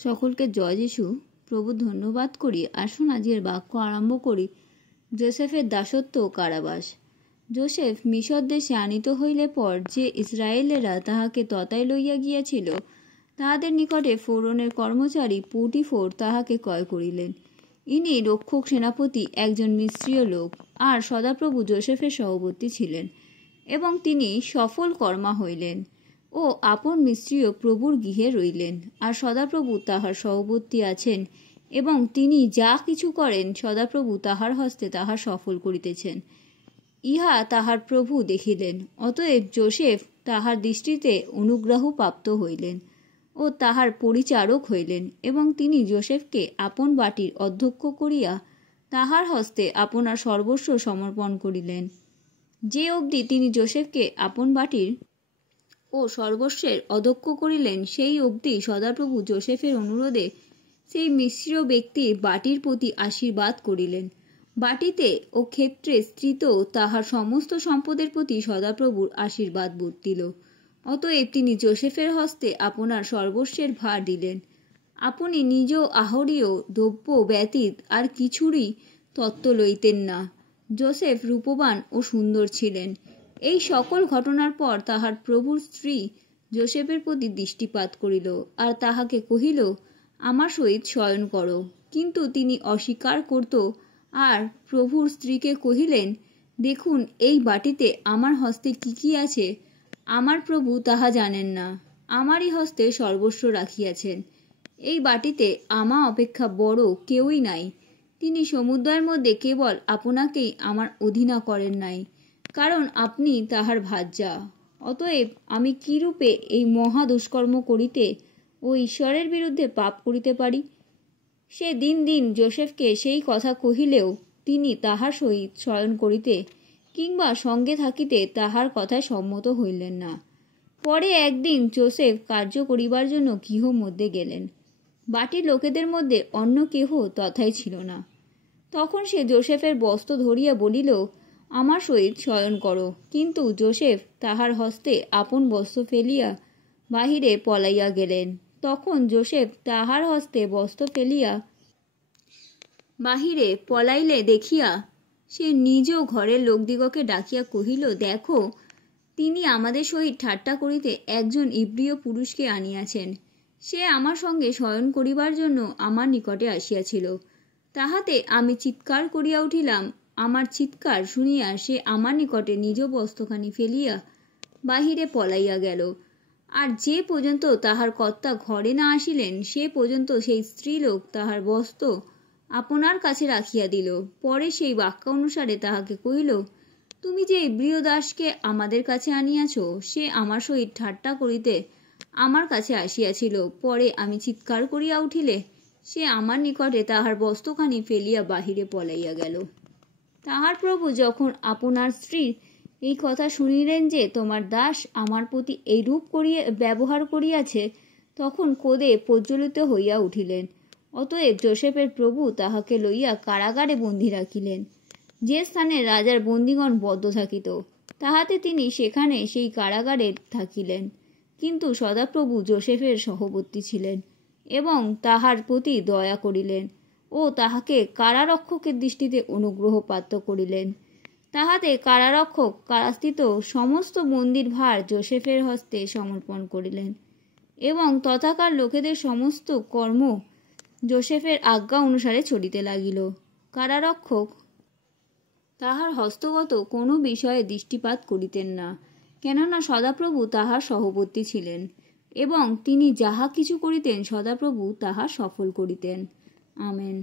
সকলকে জয় যিশু। প্রভু ধন্যবাদ করি। আসুন আজকের বাক্য আরম্ভ করি। যোসেফের দাসত্ব ও কারাবাস। যোসেফ মিশর দেশে আনিত হইলে পর যে ইসরায়েলেরা তাহাকে ততায় লইয়া গিয়াছিল, তাহাদের নিকটে ফোরনের কর্মচারী পুটিফোর তাহাকে ক্রয় করিলেন। ইনি রক্ষক সেনাপতি একজন মিস্রীয় লোক, আর সদাপ্রভু যোসেফের সহবর্তী ছিলেন, এবং তিনি সফল কর্মা হইলেন ও আপন মিস্রীয় প্রভুর গৃহে রইলেন। আর সদাপ্রভু তাহার সহবর্তী আছেন, এবং তিনি যা কিছু করেন সদাপ্রভু তাহার হস্তে তাহা সফল করিতেছেন। ইহা তাহার প্রভু দেখিলেন। অতএব যোসেফ তাহার দৃষ্টিতে অনুগ্রহ প্রাপ্ত হইলেন ও তাহার পরিচারক হইলেন, এবং তিনি যোসেফকে আপন বাটির অধ্যক্ষ করিয়া তাহার হস্তে আপনার সর্বস্ব সমর্পণ করিলেন। যে অবধি তিনি যোসেফকে আপন বাটির ও সর্বস্বের অধ্যক্ষ করিলেন, সেই অবধি সদাপ্রভু যোসেফের অনুরোধে সেই মিশ্রীয় ব্যক্তির বাটির প্রতি আশীর্বাদ করিলেন। বাটিতে ও ক্ষেত্রে স্থিত তাহার সমস্ত সম্পদের প্রতি সদাপ্রভুর আশীর্বাদ বর্তিল। অতএব তিনি যোসেফের হস্তে আপনার সর্বস্বের ভার দিলেন। আপনি নিজ আহরীয় দ্রব্য ব্যতীত আর কিছুরই তত্ত্ব লইতেন না। যোসেফ রূপবান ও সুন্দর ছিলেন। এই সকল ঘটনার পর তাহার প্রভুর স্ত্রী যোসেফের প্রতি দৃষ্টিপাত করিল, আর তাহাকে কহিল, আমার সহিত শয়ন করো। কিন্তু তিনি অস্বীকার করত, আর প্রভুর স্ত্রীকে কহিলেন, দেখুন, এই বাটিতে আমার হস্তে কি কি আছে, আমার প্রভু তাহা জানেন না। আমারই হস্তে সর্বস্ব রাখিয়াছেন। এই বাটিতে আমা অপেক্ষা বড় কেউই নাই। তিনি সমুদ্রের মধ্যে কেবল আপনাকেই আমার অধীনা করেন নাই, কারণ আপনি তাহার ভার্যা। অতএব আমি কিরূপে এই মহা দুষ্কর্ম করিতে ও ঈশ্বরের বিরুদ্ধে পাপ করিতে পারি? সে দিন দিন যোসেফকে সেই কথা কহিলেও তিনি তাহার সহিত শয়ন করিতে কিংবা সঙ্গে থাকিতে তাহার কথায় সম্মত হইলেন না। পরে একদিন যোসেফ কার্য করিবার জন্য গৃহ মধ্যে গেলেন। বাটির লোকেদের মধ্যে অন্য কেহ তথায় ছিল না। তখন সে যোসেফের বস্ত্র ধরিয়া বলিল, আমার সহিত শয়ন করো। কিন্তু যোসেফ তাহার হস্তে আপন বস্ত্র ফেলিয়া বাহিরে পলাইয়া গেলেন। তখন যোসেফ তাহার হস্তে বস্ত্র ফেলিয়া বাহিরে পলাইলে দেখিয়া সে নিজ ঘরের লোকদিগকে ডাকিয়া কহিল, দেখো, তিনি আমাদের সহিত ঠাট্টা করিতে একজন ইব্রীয় পুরুষকে আনিয়াছেন। সে আমার সঙ্গে শয়ন করিবার জন্য আমার নিকটে আসিয়াছিল। তাহাতে আমি চিৎকার করিয়া উঠিলাম। আমার চিৎকার শুনিয়া সে আমার নিকটে নিজ বস্ত্রখানি ফেলিয়া বাহিরে পলাইয়া গেল। আর যে পর্যন্ত তাহার কর্তা ঘরে না আসিলেন, সে পর্যন্ত সেই স্ত্রীলোক তাহার বস্ত্র আপনার কাছে রাখিয়া দিল। পরে সেই বাক্য অনুসারে তাহাকে কহিল, তুমি যে ইব্রীয় দাসকে আমাদের কাছে আনিয়াছ, সে আমার সহিত ঠাট্টা করিতে আমার কাছে আসিয়াছিল। পরে আমি চিৎকার করিয়া উঠিলে সে আমার নিকটে তাহার বস্ত্রখানি ফেলিয়া বাহিরে পলাইয়া গেল। তাহার প্রভু যখন আপনার স্ত্রীর এই কথা শুনিলেন যে তোমার দাস আমার প্রতি এইরূপ ব্যবহার করিয়াছে, তখন ক্রোধে প্রজ্বলিত হইয়া উঠিলেন। অতএব যোসেফের প্রভু তাহাকে লইয়া কারাগারে বন্দী রাখিলেন, যে স্থানে রাজার বন্দীগণ বদ্ধ থাকিত। তাহাতে তিনি সেখানে সেই কারাগারে থাকিলেন। কিন্তু সদাপ্রভু যোসেফের সহবর্তী ছিলেন এবং তাহার প্রতি দয়া করিলেন ও তাহাকে কারারক্ষকের দৃষ্টিতে অনুগ্রহ প্রাপ্ত করিলেন। তাহাতে কারারক্ষক কারাস্থিত সমস্ত বন্দীর ভার যোসেফের হস্তে সমর্পণ করিলেন, এবং তথাকার লোকেদের সমস্ত কর্ম যোসেফের আজ্ঞা অনুসারে চলিতে লাগিল। কারারক্ষক তাহার হস্তগত কোনো বিষয়ে দৃষ্টিপাত করিতেন না, কেননা সদাপ্রভু তাহার সহবর্তী ছিলেন, এবং তিনি যাহা কিছু করিতেন সদাপ্রভু তাহা সফল করিতেন। আমেন।